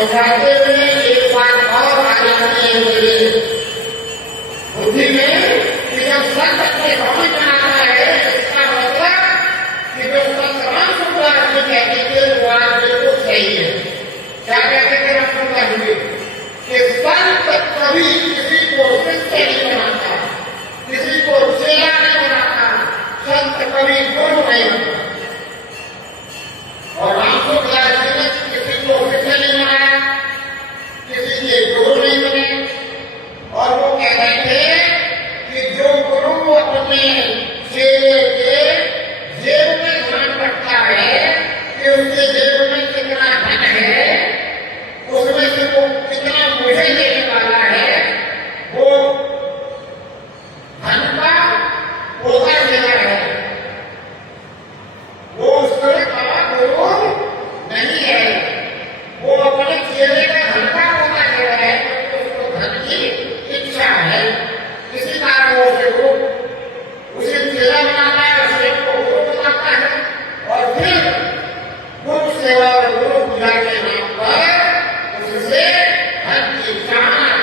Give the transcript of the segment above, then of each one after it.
समझाते हुए एक बात और आगे बढ़े बुद्धि में कि जब संत अपने समझ में आता है इसका मतलब कि जो संत रामचंद्र जी कहते थे वो बात बिल्कुल सही है। क्या कहते थे रामचंद्र जी कि संत कभी किसी को शिष्य नहीं बनाता, किसी को चेला नहीं बनाता, संत कभी गुरु नहीं बनता। और रामचंद्र जी ने किसी को शिष्य नहीं बनाया, किसी के गुरु नहीं बने। और वो कहते थे कि जो गुरु अपने चेले के जेब में ध्यान रखता है कि उसके जेब में कितना धन है, उसमें से वो कितना मुझे देने वाला है, वो धन का पोता देना है, वो उसके बड़ा गुरु नहीं है। वो अपने चेले का धन का पोता दे रहा है क्योंकि उसको धन की इच्छा है। किसी कारण वो उसे चेला बनाता है, उसे को गुरु बनाता है और फिर गुरु सेवा और गुरु पूजा के नाम पर उससे धन की इच्छा करता है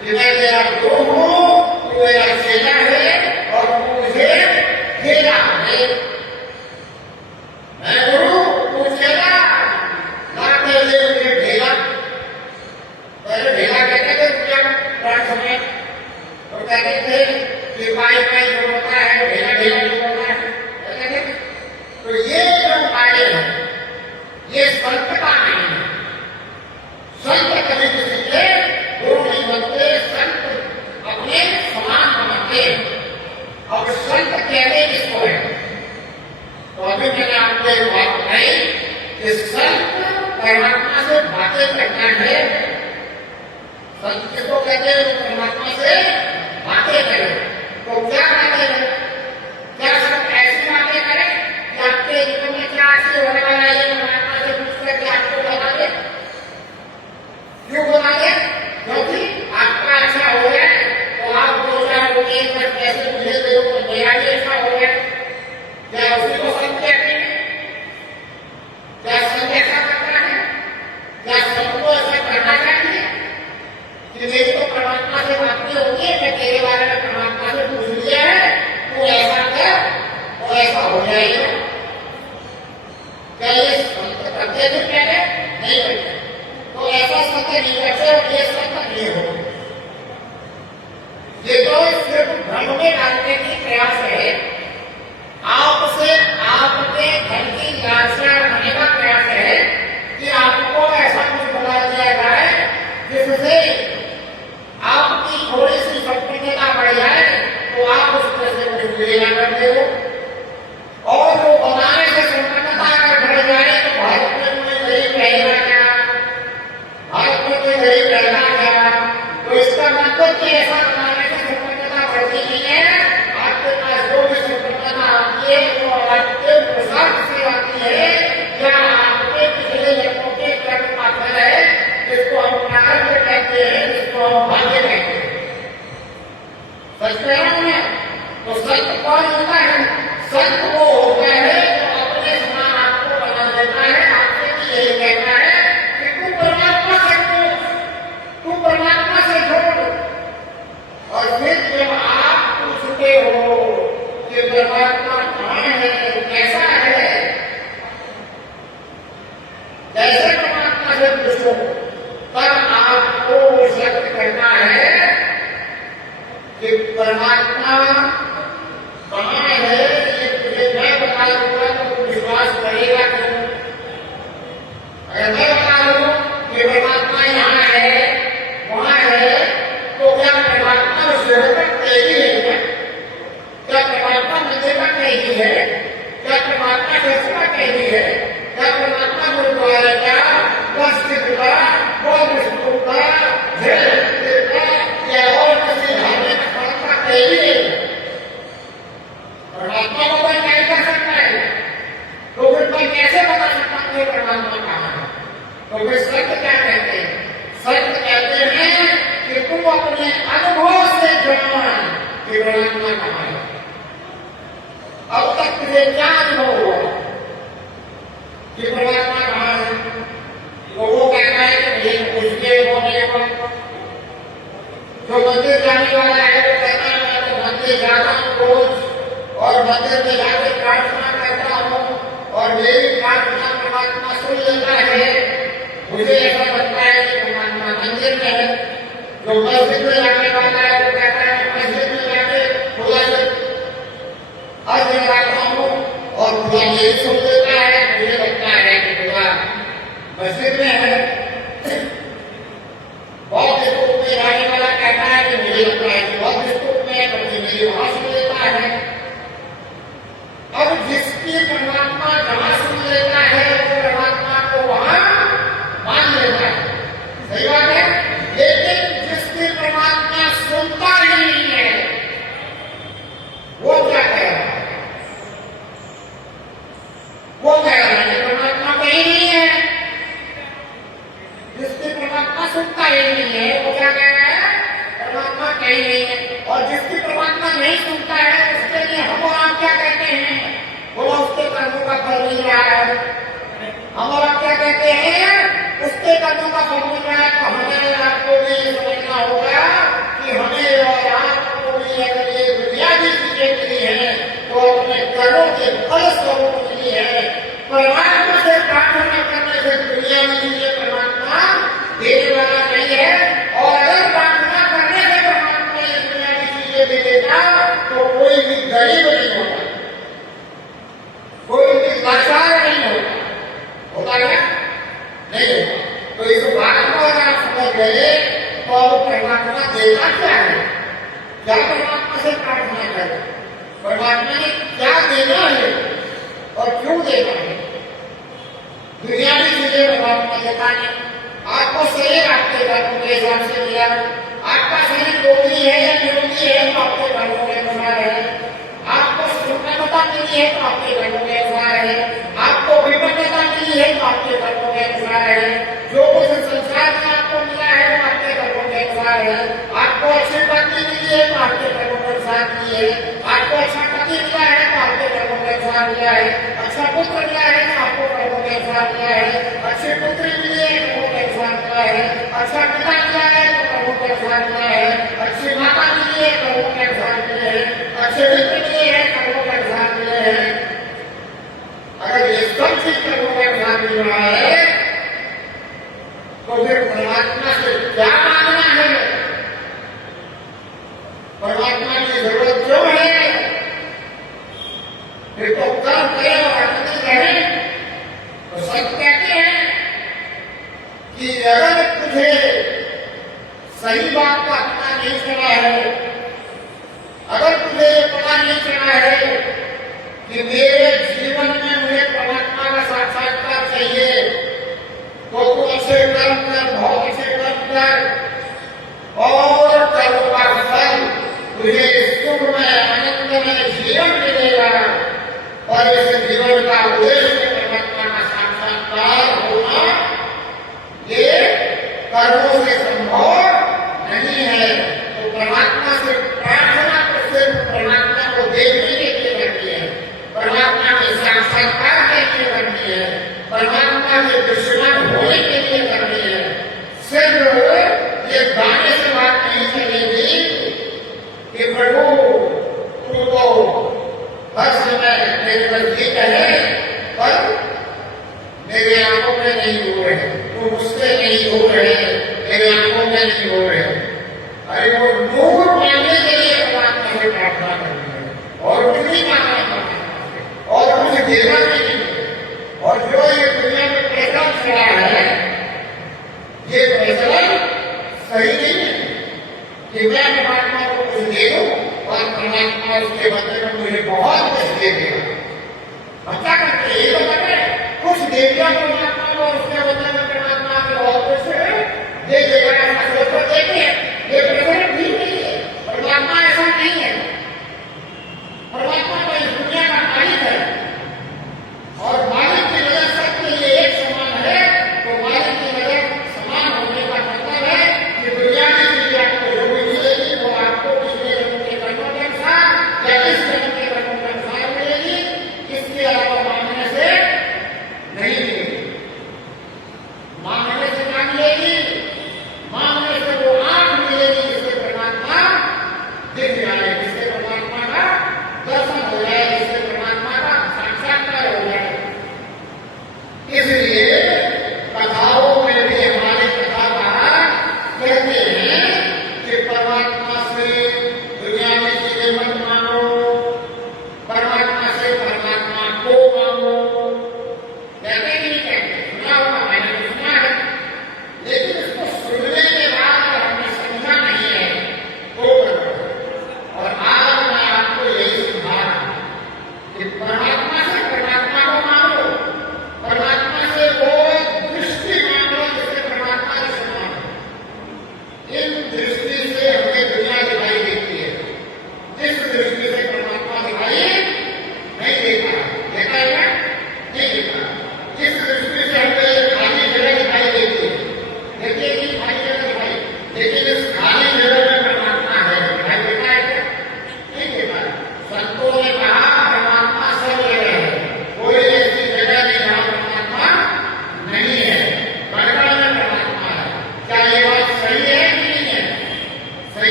कि मैं तेरा गुरु हूँ, तू मेरा चेला है और तू मुझे चेला है। मैं गुरु, तू चेला, ना तेरे लिए ढेला। पहले ढेला कहते थे पूजा पाठ समय, और कहते थे कि पाई पाई जो होता है ढेला ढेला जो होता है कहते थे। तो ये जो पाए हैं ये संत का नहीं है। संत कभी किसी के गुरु नहीं बनते, संत अपने समान बनाते हैं। अब संत कहते किसको है? तो अभी मैंने आपको एक बात बताई कि संत परमात्मा से बातें करना है। संत किसको कहते हैं? तो परमात्मा से बातें करें। तो क्या बातें करें? क्या संत ऐसी बातें करें कि आपके जीवन में क्या ऐसे होने वाला है ये परमात्मा से पूछ करके आपको बता दे? क्यों बता दे? क्योंकि आपका अच्छा हो गया तो आप 2-4 पैसे मुझे दे दो, मेरा भी अच्छा हो गया। क्या उसी को संत कहते हैं? क्या संत ऐसा करता है? क्या संत को ऐसा करना चाहिए कि मेरी तो परमात्मा से बातें होती है, मैं तेरे बारे में परमात्मा से पूछ लिया है, तू ऐसा कर तो ऐसा हो जाएगा? क्या ये संत करते थे पहले? नहीं करते। तो ऐसा संत नहीं करते और ये संत नहीं हो। ये तो सिर्फ भ्रम में डालने की प्रयास है, आपसे आपके धन की लालसा करने का प्रयास है कि आपको ऐसा कुछ बता दिया जाए जिससे आपकी थोड़ी सी संपन्नता बढ़ जाए तो आप उस पैसे को लेना करते हो। और वो बनाने से संपन्नता अगर बढ़ जाए तो भारत में कोई गरीब रहेगा क्या? भारत में कोई गरीब रहेगा क्या? तो इसका मतलब कि ऐसा बनाने से संपन्नता बढ़ती नहीं है। आपके पास जो भी संपन्नता आती है वो आपके प्रसाद से आती है या आपके पिछले जन्मों के कर्म का फल है, जिसको हम प्रारब्ध कहते हैं, जिसको हम भाग्य कहते हैं। सच कह रहा हूं मैं? तो संत कौन होता है? संत वो होता है जो अपने समान आपको बना देता है, आपसे भी यही कहता है कि तू परमात्मा से पूछ, तू परमात्मा से जोड़। और फिर जब आप पूछते हो कि परमात्मा कहाँ है, कैसा है, कैसे परमात्मा से पूछो, तब आपको व्यक्त करना है कि परमात्मा कहाँ है। ये तुझे मैं बता दूंगा तो विश्वास करेगा क्यों? अगर मैं बता दूं कि परमात्मा यहाँ है, वहां है, तो क्या परमात्मा उस जगह पर तेजी है? क्या परमात्मा मुझे पर तेजी है? क्या परमात्मा कैसे पर तेजी है? क्या परमात्मा गुरुद्वारे का, मस्जिद का, बौद्ध स्तूप का, जैन मंदिर का या और किसी धार्मिक स्थल का तेजी है? परमात्मा को कोई नहीं कर सकता है, तो फिर मैं कैसे बता सकता हूँ कि परमात्मा कहाँ है? तो फिर संत क्या कहते हैं? संत कहते हैं कि तू अपने अनुभव से जान कि परमात्मा कहाँ है। अब तक तुझे क्या अनुभव हुआ कि परमात्मा कहाँ है? तो वो कहता है मंदिर जाने वाला है वो कहता है मैं तो मंदिर जाता हूँ रोज और मंदिर में जाकर प्रार्थना करता हूँ और मेरी प्रार्थना परमात्मा सुन लेता है। मुझे ऐसा लगता है कि परमात्मा मंदिर में है। जो मस्जिद में जाने वाला है वो कहता है मस्जिद में जाके खुदा से अर्ज लगाता हूँ और खुदा मेरी सुन लेता है। मुझे लगता है कि खुदा मस्जिद में है। बहुत स्तूप में जाने वाला कहता है कि मुझे लगता है कि बहुत स्तूप में है, मेरी वहां सुन लेता है। अब जिसकी परमात्मा जहां सुन लेता है वो परमात्मा को वहां मान लेता है। सही बात है। लेकिन जिसकी परमात्मा सुनता ही नहीं है वो क्या कह रहा है? वो कह रहा है कि परमात्मा कहीं नहीं है। जिसकी परमात्मा सुनता ही नहीं है वो क्या कह रहा है? परमात्मा कहीं नहीं है। और जिसकी परमात्मा नहीं सुनता है उसके लिए हम और आप क्या कहते हैं? बोलो उसके कर्मों का फल मिल रहा है। हम और आप क्या कहते हैं? उसके कर्मों का फल मिल रहा है। तो हमें आपको भी समझना होगा कि हमें और आपको भी अगर ये बुनियादी चीजें मिली है तो अपने कर्मों के फल स्वरूप मिली है। परमात्मा से प्रार्थना करने से दुनिया में चीजें परमात्मा देने वाला नहीं है। और अगर प्रार्थना करने से परमात्मा ये बुनियादी चीजें दे देता तो कोई भी गरीब नहीं होता, कोई भी लाचार नहीं होता। होता क्या? नहीं होता। तो इस बात को अगर आप समझ गए तो परमात्मा देता क्या है? क्या परमात्मा से प्रार्थना करें? परमात्मा ने क्या देना है और क्यों देना है? दुनियावी चीजें परमात्मा देता है। आपको शरीर आपके कर्मों के हिसाब से दिया। आपका शरीर रोगी है या निरोगी है तो आपके कर्मों के अनुसार है। आपको सुंदरता मिली है तो आपके कर्मों के अनुसार है। आपको विपन्नता मिली है तो आपके कर्मों के अनुसार है। जो कुछ संसार में आपको मिला है वो आपके कर्मों के अनुसार है। आपको अच्छी पत्नी मिली है तो आपके कर्मों के अनुसार मिली है। आपको अच्छा पति मिला है तो आपके कर्मों के अनुसार मिला है। अच्छा पुत्र मिला है तो आपको कर्मों के अनुसार मिला है। अच्छी पुत्री मिली है कर्मों के अनुसार मिला है। अच्छा पिता मिला है तो कर्मों के अनुसार मिला है। अच्छी माता मिली है कर्मों के अनुसार मिले है। अच्छे मित्र मिले हैं कर्मों के अनुसार मिले हैं। अगर ये सब चीज कर्मों के अनुसार मिल रहा है तो फिर परमात्मा से क्या मांगना है? परमात्मा की जरूरत क्यों है? फिर तो कर्म करें और आनंदित रहें। तो सब कहते हैं कि अगर तुझे सही बात का पता नहीं चला है, अगर तुझे ये पता नहीं चला है कि मेरे जीवन में मुझे परमात्मा का साक्षात्कार चाहिए तो तू अच्छे कर्म कर, बहुत अच्छे कर्म कर और कर्म का फल तुझे सुख में आनंद में जीवन मिलेगा। और इस जीवन का उद्देश्य परमात्मा का साक्षात्कार होना ये कर्मों से संभव नहीं है। तो परमात्मा से प्रार्थना तो सिर्फ परमात्मा को देखने के लिए करती है, परमात्मा के साक्षात्कार के लिए करती है, परमात्मा के दुश्मन होने के लिए करती है। सिर्फ ये गाने से बात नहीं चलेगी कि प्रभु तू तो हर समय मेरे नजदीक है पर मेरे आंखों में नहीं हो रहे, तू मुझसे नहीं हो रहे, मेरे आंखों में नहीं हो रहे। अरे वो नूर पाने के लिए परमात्मा से प्रार्थना करनी है और कुछ नहीं मांगना है और कुछ देना भी नहीं है। और जो ये दुनिया में प्रचलन चला है ये प्रचलन सही नहीं है कि मैं परमात्मा को कुछ दे दूं और परमात्मा उसके बदले में मुझे बहुत कुछ दे देगा। हम क्या करते हैं? ये तो करते हैं कुछ दे दिया परमात्मा को, उसके बदले में परमात्मा के बहुत कुछ दे देगा। ऐसा सोच कर देखते हैं, ये प्रचलन ठीक नहीं है। परमात्मा ऐसा नहीं है। परमात्मा तो इस दुनिया का मालिक है और मालिक की नजर सबके लिए एक समान है। तो मालिक की नजर समान होने का मतलब है कि दुनिया की चीजें आपको जो भी मिलेगी वो आपको पिछले जन्म के कर्मों के अनुसार या इस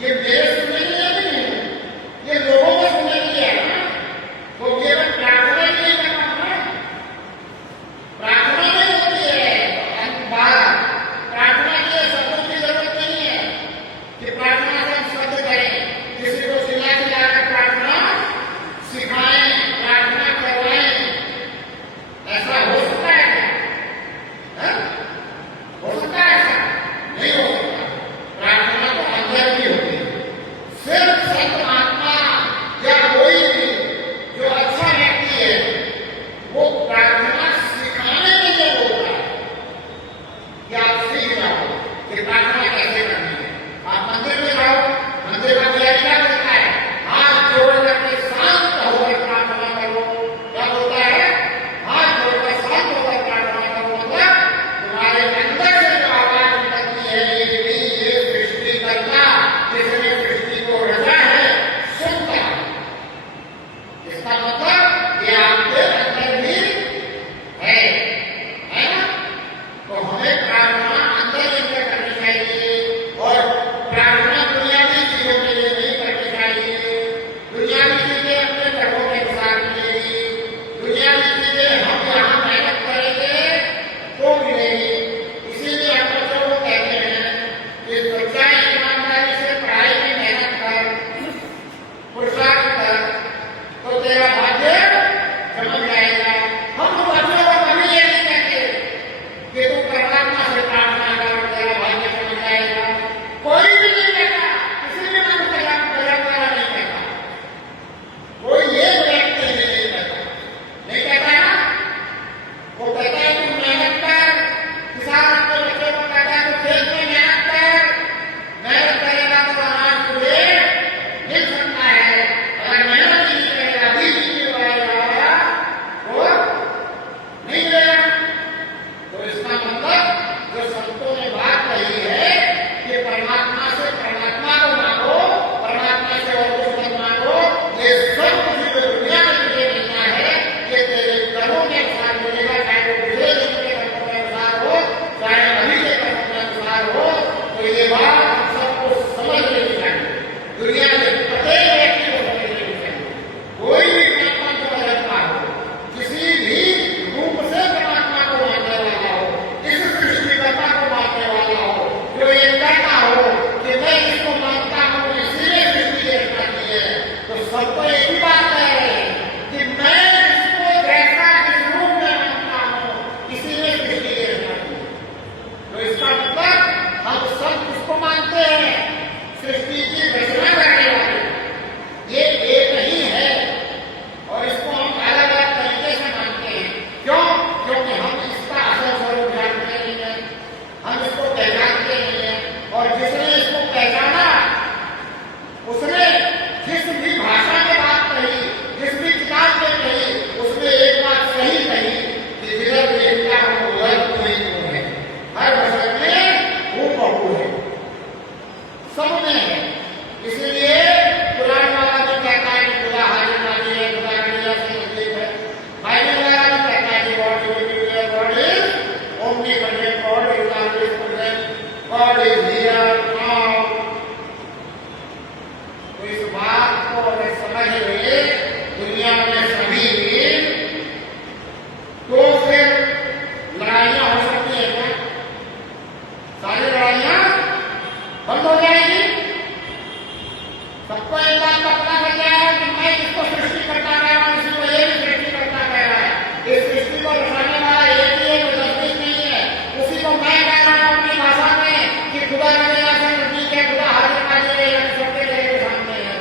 ये मेरे सुनने के लिए नहीं है, ये लोगों को सुनने के लिए है ना। तो ये प्रार्थना के लिए करना है, प्रार्थना नहीं होती है प्रार्थना के लिए शब्दों की जरूरत नहीं है कि प्रार्थना से हम शब्द करें, किसी को सिलाकर प्रार्थना सिखाएं, प्रार्थना करवाएं। ऐसा हो सकता है क्या? हो सकता है? ऐसा नहीं हो सकता। प्रार्थना तो अंदर भी होती है। सिर्फ संत महात्मा या कोई भी जो अच्छा व्यक्ति है वो प्रार्थना सिखाने के लिए बोलता है कि आप सीख जाओ कि प्रार्थना कैसे करनी है। आप मंदिर में जाओ, मंदिर का पुजारी क्या बोलता है? हाथ जोड़ करके शांत होकर प्रार्थना करो। क्या बोलता है? हाथ जोड़कर शांत होकर प्रार्थना करो। मतलब तुम्हारे अंदर से जो आवाज निकलती है, ये सृष्टि करना, जिसने सृष्टि को रचा है, सुनता है। इसका मतलब ये आपके अंदर भी है ना? तो हमें प्रार्थना अंदर लेकर करनी चाहिए और प्रार्थना दुनियावी चीजों के लिए नहीं करनी चाहिए। दुनियावी चीजें अपने घरों के अनुसार मिलेगी, दुनियावी चीजें हम यहाँ मेहनत करेंगे तो मिलेगी। इसीलिए हम बच्चों को कहते हैं कि बच्चा ईमानदारी से पढ़ाई में मेहनत कर, पुरुषार्थ कर, तो तेरा भाग्य चमक जाएगा। हम बच्चों को कभी ये नहीं कहते कि तू परमात्मा से प्रार्थना कर, तेरा भाग्य चमक जाएगा। कोई भी नहीं कहता, किसी भी मन को वाला नहीं कहता, कोई एक व्यक्ति नहीं कहता, नहीं कहता है ना। वो कहता है तू मेहनत कर, किसान अपने बच्चों को कहता है तू खेत में मेहनत कर, मेहनत करेगा तो अनाज तुझे मिल सकता है। अगर मेहनत नहीं करेगा, बीज नहीं उगाएगा तो नहीं मिलेगा। तो इसका मतलब जो संतों ने बात कही है कि परमात्मा से परमात्मा को मांगो, परमात्मा से और कुछ मत मांगो। ये सब कुछ जो दुनिया में तुझे मिलना है ये तेरे कर्मों के अनुसार मिलेगा, चाहे वो पिछले जन्म के कर्मों के अनुसार हो, चाहे अभी के कर्मों के अनुसार हो। तो ये बात हम सबको समझ लेनी चाहिए, दुनिया के प्रत्येक व्यक्ति को समझ लेनी चाहिए। कोई भी परमात्मा को बदलता हो, किसी भी रूप से परमात्मा को मानने वाला हो, इस सृष्टिकर्ता को मानने वाला हो, जो ये कहता हो कि मैं इसको मानता हूँ, इसीलिए सृष्टि देखना चाहिए, तो सबको एक ही बात है कि मैं इसको जैसा इस रूप में मानता हूँ, इसीलिए सृष्टि देखना चाहिए। तो इसका मतलब हम सब किसको मानते हैं? सृष्टि की रचना करने वाले, ये एक ही है और इसको हम अलग अलग तरीके से मानते हैं। क्यों? क्योंकि हम इसका असल स्वरूप जानते नहीं है, हम इसको पहचानते नहीं है। और जिसने इसको पहचाना उसने जिस भी भाषा में बात कही, जिस भी किताब में कही, उसने एक बात सही कही कि जिधर देखता हूँ उधर कोई तो है। हर बशर में वो बहु है, सब में है। इसलिए पुराण वाला भी कहता है कि खुदा हाजिर नाजिर है, खुदा दुनिया से नजदीक है। बाइबल वाला भी कहता है कि God is omnipresent, God is always present, God is here now. तो इस बात को अगर समझ ले दुनिया में सभी, तो फिर लड़ाइयां हो सकती है क्या? सारी लड़ाइयां बंद हो जाएगी। सबको एक बात का पता चल जाएगा कि मैं जिसको सृष्टि करता रहा हूं, इसी को ये भी सृष्टि करता कह रहा है। इस सृष्टि को रचाने वाला एक ही है, कोई दस नहीं है। उसी को मैं कह रहा हूं अपनी भाषा में कि खुदा मेरे यहाँ से नजदीक है, खुदा हाजिर नाजिर है, सबके चेहरे के सामने है।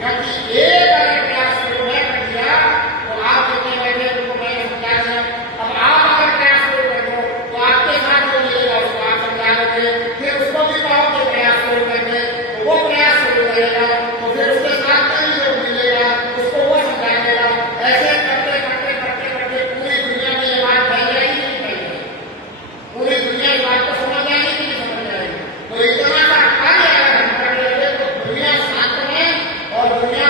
क्योंकि एक अगर प्रयास शुरू है कर दिया तो आप जितने बैठे उनको मैंने समझा दिया। अब आप अगर प्रयास शुरू कर दो तो आपके साथ जो मिलेगा उसको आप समझा दोगे, फिर उसको भी कहोगे प्रयास शुरू करने तो वो प्रयास शुरू करेगा, तो फिर उसके साथ में भी जो मिलेगा उसको वो समझा देगा। ऐसे करते करते करते करते पूरी दुनिया में ये बात फैल जाएगी नहीं फैलेगी, पूरी दुनिया इस बात को समझ जाएगी कि नहीं समझ जाएगी। तो इतना सा कार्य अगर हम करने लगे तो दुनिया शांत में और दुनिया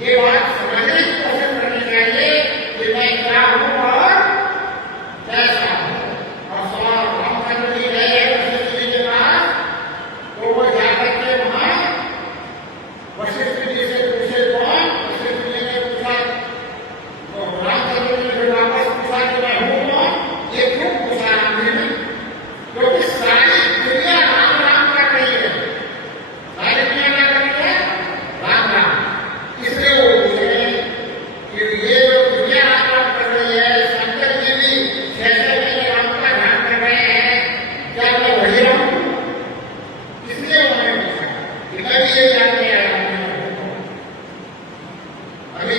ये बात समझने की कोशिश करनी चाहिए कि मैं क्या हूं और कैसा हूं। और सवाल रामचंद्र जी गए वशिष्ठ जी के पास, तो वो जाकर के वहां वशिष्ठ जी से पूछे कौन। वशिष्ठ जी ने पूछा, तो रामचंद्र जी ने वापस पूछा कि मैं हूं कौन। ये क्यों पूछा राम जी ने? क्योंकि सारी दुनिया राम राम कर रही है, सारी दुनिया क्या कर रही है? राम राम। इसलिए वो पूछे कि ये जो दुनिया राम राम कर रही है, शंकर जी भी 6 महीने राम का ध्यान कर रहे हैं, क्या मैं वही रहूं? इसलिए उन्होंने पूछा कि मैं भी ये जानने आया हूं। अभी